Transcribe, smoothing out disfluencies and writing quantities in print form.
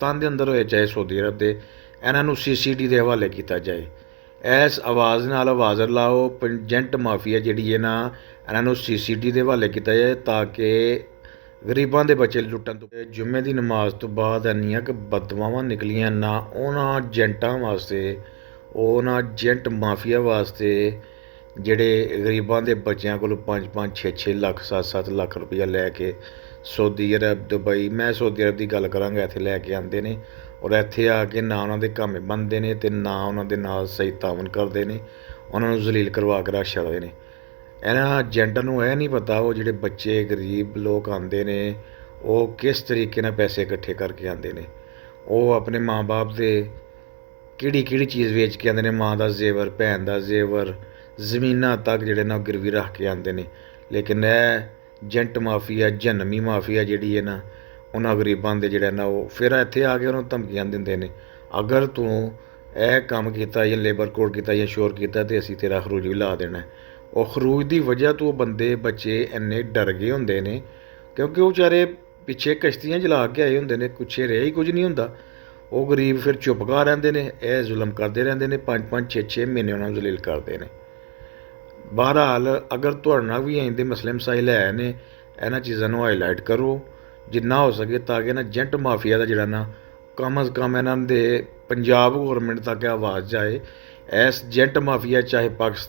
ਪਾਕਿਸਤਾਨ ਦੇ ਅੰਦਰ ਹੋਏ ਚਾਹੇ ਸਊਦੀ ਅਰਬ ਦੇ, ਇਹਨਾਂ ਨੂੰ CCD ਦੇ ਹਵਾਲੇ ਕੀਤਾ ਜਾਏ। ਇਸ ਆਵਾਜ਼ ਨਾਲ ਆਵਾਜ਼ ਲਾਓ, ਏਜੰਟ ਮਾਫੀਆ ਜਿਹੜੀ ਹੈ ਨਾ, ਇਹਨਾਂ ਨੂੰ CCD ਦੇ ਹਵਾਲੇ ਕੀਤਾ ਜਾਏ ਤਾਂ ਕਿ ਗਰੀਬਾਂ ਦੇ ਬੱਚੇ ਲੁੱਟਣ ਤੋਂ। ਜੁਮੇ ਦੀ ਨਮਾਜ਼ ਤੋਂ ਬਾਅਦ ਇੰਨੀਆਂ ਕਿ ਬਦਦੁਆਵਾਂ ਨਿਕਲੀਆਂ ਨਾ ਉਹਨਾਂ ਏਜੰਟਾਂ ਵਾਸਤੇ, ਉਹਨਾਂ ਏਜੰਟ ਮਾਫੀਆ ਵਾਸਤੇ ਜਿਹੜੇ ਗਰੀਬਾਂ ਦੇ ਬੱਚਿਆਂ ਕੋਲੋਂ 5-5 6-6 ਲੱਖ 7-7 ਲੱਖ ਰੁਪਈਆ ਲੈ ਕੇ ਸਊਦੀ ਅਰਬ, ਦੁਬਈ, ਮੈਂ ਸਊਦੀ ਅਰਬ ਦੀ ਗੱਲ ਕਰਾਂਗਾ, ਇੱਥੇ ਲੈ ਕੇ ਆਉਂਦੇ ਨੇ ਔਰ ਇੱਥੇ ਆ ਕੇ ਨਾ ਉਹਨਾਂ ਦੇ ਕੰਮ ਬਣਦੇ ਨੇ ਅਤੇ ਨਾ ਉਹਨਾਂ ਦੇ ਨਾਲ ਸਹੀ ਤਾਵਨ ਕਰਦੇ ਨੇ, ਉਹਨਾਂ ਨੂੰ ਜ਼ਲੀਲ ਕਰਵਾ ਕੇ ਰੱਖ ਛੱਡਦੇ ਨੇ। ਇਹਨਾਂ ਏਜੰਟਾਂ ਨੂੰ ਇਹ ਨਹੀਂ ਪਤਾ ਉਹ ਜਿਹੜੇ ਬੱਚੇ ਗਰੀਬ ਲੋਕ ਆਉਂਦੇ ਨੇ ਉਹ ਕਿਸ ਤਰੀਕੇ ਨਾਲ ਪੈਸੇ ਇਕੱਠੇ ਕਰਕੇ ਆਉਂਦੇ ਨੇ। ਉਹ ਆਪਣੇ ਮਾਂ ਬਾਪ ਦੇ ਕਿਹੜੀ ਕਿਹੜੀ ਚੀਜ਼ ਵੇਚ ਕੇ ਆਉਂਦੇ ਨੇ, ਮਾਂ ਦਾ ਜ਼ੇਵਰ, ਭੈਣ ਦਾ ਜ਼ੇਵਰ, ਜ਼ਮੀਨਾਂ ਤੱਕ ਜਿਹੜੇ ਨਾ ਗਿਰਵੀ ਰੱਖ ਕੇ ਆਉਂਦੇ ਨੇ। ਲੇਕਿਨ ਇਹ ਏਜੰਟ ਮਾਫੀਆ, ਜਨਮੀ ਮਾਫੀਆ ਜਿਹੜੀ ਹੈ ਨਾ, ਉਹਨਾਂ ਗਰੀਬਾਂ ਦੇ ਜਿਹੜਾ ਨਾ ਉਹ ਫਿਰ ਇੱਥੇ ਆ ਕੇ ਉਹਨਾਂ ਨੂੰ ਧਮਕੀਆਂ ਦਿੰਦੇ ਨੇ, ਅਗਰ ਤੂੰ ਇਹ ਕੰਮ ਕੀਤਾ ਜਾਂ ਲੇਬਰ ਕੋਡ ਕੀਤਾ ਜਾਂ ਸ਼ੋਰ ਕੀਤਾ ਤਾਂ ਅਸੀਂ ਤੇਰਾ ਖਰੂਜ ਵੀ ਲਾ ਦੇਣਾ। ਉਹ ਖਰੂਜ ਦੀ ਵਜ੍ਹਾ ਤੋਂ ਉਹ ਬੰਦੇ ਬੱਚੇ ਇੰਨੇ ਡਰ ਗਏ ਹੁੰਦੇ ਨੇ ਕਿਉਂਕਿ ਉਹ ਵਿਚਾਰੇ ਪਿੱਛੇ ਕਸ਼ਤੀਆਂ ਜਲਾ ਕੇ ਆਏ ਹੁੰਦੇ ਨੇ, ਪਿੱਛੇ ਰਿਹਾ ਹੀ ਕੁਝ ਨਹੀਂ ਹੁੰਦਾ। ਉਹ ਗਰੀਬ ਫਿਰ ਚੁੱਪਗਾ ਰਹਿੰਦੇ ਨੇ, ਇਹ ਜ਼ੁਲਮ ਕਰਦੇ ਰਹਿੰਦੇ ਨੇ, 5-5 6-6 ਮਹੀਨੇ ਉਹਨਾਂ ਨੂੰ ਜ਼ਲੀਲ ਕਰਦੇ ਨੇ। ਬਹਰਹਾਲ ਅਗਰ ਤੁਹਾਡੇ ਨਾਲ ਵੀ ਆਇੰਦੇ ਮਸਲੇ ਮਸਾਇਲ ਹੈ ਨੇ, ਇਹਨਾਂ ਚੀਜ਼ਾਂ ਨੂੰ ਹਾਈਲਾਈਟ ਕਰੋ ਜਿੰਨਾ ਹੋ ਸਕੇ ਤਾਂ ਕਿ ਨਾ ਏਜੰਟ ਮਾਫੀਆ ਦਾ ਜਿਹੜਾ ਨਾ ਕਮ ਅਜ਼ ਕਮ ਇਹਨਾਂ ਦੇ ਪੰਜਾਬ ਗੌਰਮੈਂਟ ਤੱਕ ਆਵਾਜ਼ ਜਾਏ। ਇਸ ਏਜੰਟ ਮਾਫੀਆ ਚਾਹੇ ਪਾਕਿਸਤਾਨ